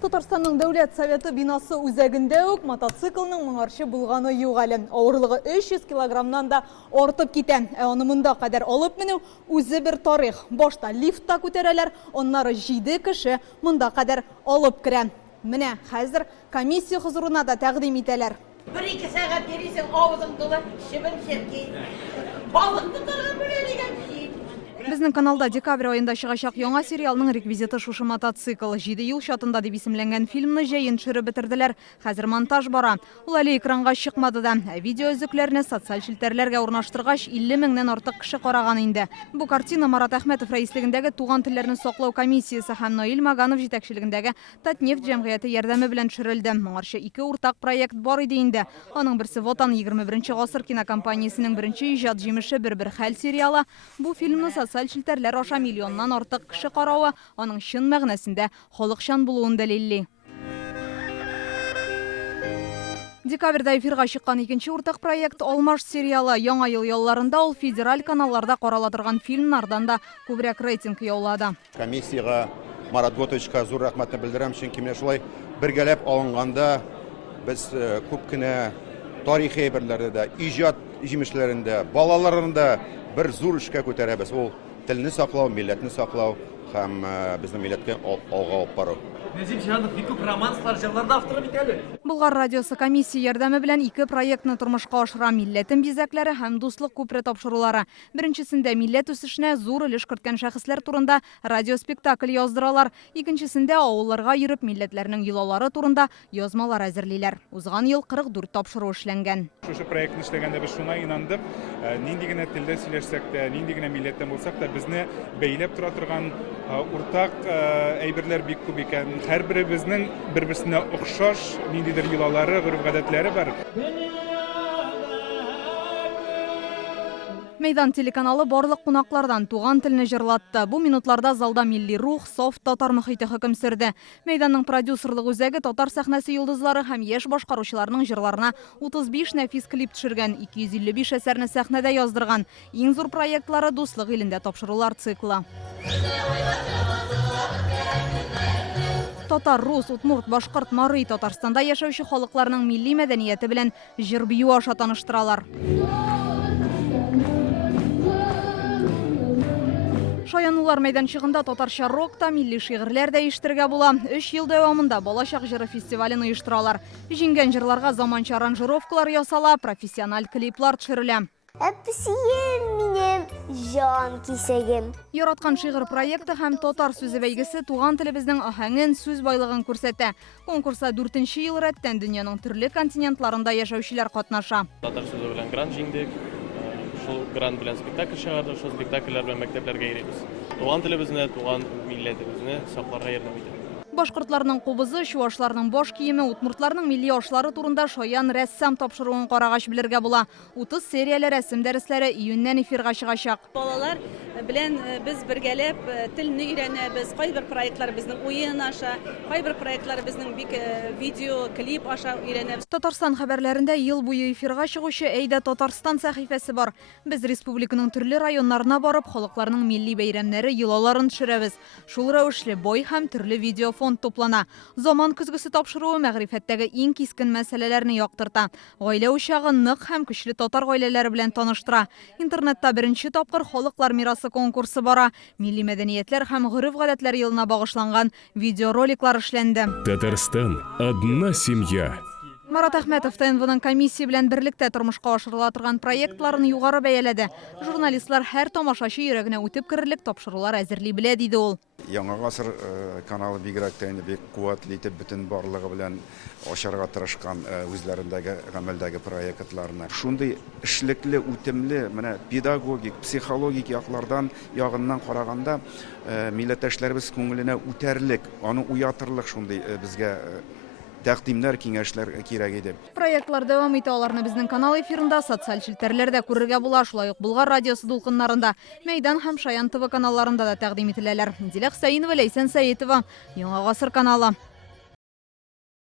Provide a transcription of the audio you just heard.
Татарстанның Дәүләт Советы бинасы үзәгендә үк мотоциклның моңарчы булганы юк әле. Авырлыгы 300 килограммнан да артып китә. Аны монда кадәр алып менү үзе бер тарих. Башта лифтта күтәрәләр, аннары 7 кеше монда кадәр алып керә. Менә хәзер комиссия хузурына да тәкъдим итәләр. 1-2 сәгать йөрисең, авызың тулы чебен чирки. Балыкны торган белән дигән ши. Безнең каналда декабрь айында чыгачак яңа сериалның реквизиты шушы мотоцикл. 7 ел чатында дип исемләнгән фильмны җәен төшереп бетерделәр. Хәзер монтаж бара. Ул әле экранга чыкмады да. Видео өзекләрне социаль челтәрләргә урнаштыргач 50 меңнән артык кеше караган инде. Бу картина Марат Әхмәтов рәислегендәге туган телләрне саклау комиссиясе һәм Наил Маганов җитәкчелегендәге Татнефть җәмгыяте ярдәме белән төшерелде. Моңарчы 2 уртак проект бар иде инде. Аның берсе Ватан 21 гасыр кинокомпаниясенең беренче иҗат җимеше бер хәл сериалы. Бу фильмны социаль челтәрләр аша миллионнан артык кеше каравы, аның чын мәгънәсендә халыкчан булуын дәлилли. Декабрьдә эфирга чыккан икенче уртак проект Алмаш сериалы. Яңа ел ялларында ул федераль каналларда карала торган фильмнардан да күбрәк рейтинг яулады. Комиссияга Марат Готовичка зур рәхмәтне белдерәм, чөнки менә шулай бергәләп алынганда без күп кенә тарихи әйберләрдә дә, иҗат җимешләрендә, балаларында бер зур эшкә күтәрәбез. Ул телне саклау, милләтне саклау һәм безнең милләткә алга алып бару. Нәҗип Җанов бик күп романслар, җырларда авторы бит әле. Болгар радиосы комиссия ярдәме белән 2 проектны тормышка ашыра: милләтем бизәкләре һәм дуслык күпре тапшырулары. Беренчесендә милләт үсешенә зур өлеш керткән шәхесләр турында радиоспектакль яздыралар. Икенчесендә авылларга йөреп милләтләрнең йолалары турында язмалар әзерлиләр. Узган ел 44 тапшыру эшләнгән. Шушы проектны эшләгәндә без шуңа инандык. Нинди генә телдә сөйләшсәк тә, нинди генә милләттән булсак та, безне бәйләп тора торган уртак әйберләр бик күп икән. Һәрберебезнең бер-берсенә охшаш ниндидер йолалары, гореф-гадәтләре бар. Мәйдан телеканалы барлык кунаклардан туган телне җырлатты. Бу минутларда залда милли рух, саф татар мөхите хөкем сөрде. Мәйданның продюсерлык үзәге татар сәхнәсе йолдызлары һәм яшь башкаручыларның җырларына 35 нәфис клип төшергән, 255 әсәрне сәхнәдә яздырган. Иң зур проектлары дуслык илендә тапшырулар циклы. Татар, рус, удмурт, башкорт, марый Татарстанда яшәүче халыкларның милли мәдәнияте белән җыр-бию аша таныштыралар. Шаянулар мәйданчыгында татарча рокта, милли шигырьләр дә ишетергә була. 3 ел дәвамында балачак җыры фестивален оештыралар. Җиңгән җырларга заманча аранжировкалар ясала, профессиональ клиплар төшерелә. Әпсием минем җан кисәгем. Яраткан шигырь проекты һәм татар сүзе бәйгесе туган телебезнең аһәңен, сүз байлыгын күрсәтә. Конкурста 4нче ел рәттән дөньяның төрле континентларында яшәүчеләр катнаша. Татар сүзе белән грант җиңдек. Шул грант белән спектакль чыгарды, шул спектакльләр белән мәктәпләргә йөрибез. Туган телебезне, туган милләтебезне сакларга ярдәм итә. Башкортларның кубызы, чуашларның баш киеме, удмуртларның милли ашлары турында шаян рәссам тапшыруын карагач белергә була. 30 серияле рәсем дәресләре июньнән эфирга чыгачак. Балалар белән без бергәләп телне өйрәнәбез. Кайбер проектлар безнең уен аша, кайбер проектлар безнең бик видео, клип аша өйрәнәбез. Татарстан хәбәрләрендә ел буе эфирга чыгучы Әйдә Татарстан сәхифәсе бар. Без республиканың төрле районнарына барып, халыкларның милли бәйрәмнәре, йолаларын төшерәбез. Шул рәвешле бай һәм төрле видео фонд туплана. Заман көзгесе тапшыруы мәгърифәттәге иң кискен мәсьәләләрне яктырта. Гаилә учагы нык һәм көчле татар гаиләләре белән таныштыра. Интернетта беренче тапкыр халыклар мирасы конкурсы бара. Милли мәдәниятләр һәм гореф-гадәтләр елына багышланган видеороликлар эшләнде. Татарстан – одна семья. Марат Әхмәтов ТНВның комиссия белән берлектә тормышка ашырыла торган проектларын югары бәяләде. Журналистлар һәр тамашачы йөрәгенә үтеп керерлек тапшырулар әзерли белә, диде ул. Яңа гасыр каналы бигрәк тә инде бик куәтле итеп бөтен барлыгы белән ачарга тырышкан үзләрендәге гамәлдәге проектларны. Шундый эшлекле, үтемле, менә педагогик, психологик ягыннан караганда милләттәшләребез күңеленә үтәрлек, аны уятырлык шундый безгә тәкъдимнәр, киңәшләр кирәк иде. Проектлар дәвам итә, аларны безнең канал эфирында, социаль челтәрләрдә күрергә була, шулай ук Болгар радиосы дулкыннарында, Мәйдан һәм Шаян ТВ каналларында да тәкъдим ителәләр. Дилә Хусаинова, Ләйсән Сәетова, Яңа гасыр каналы.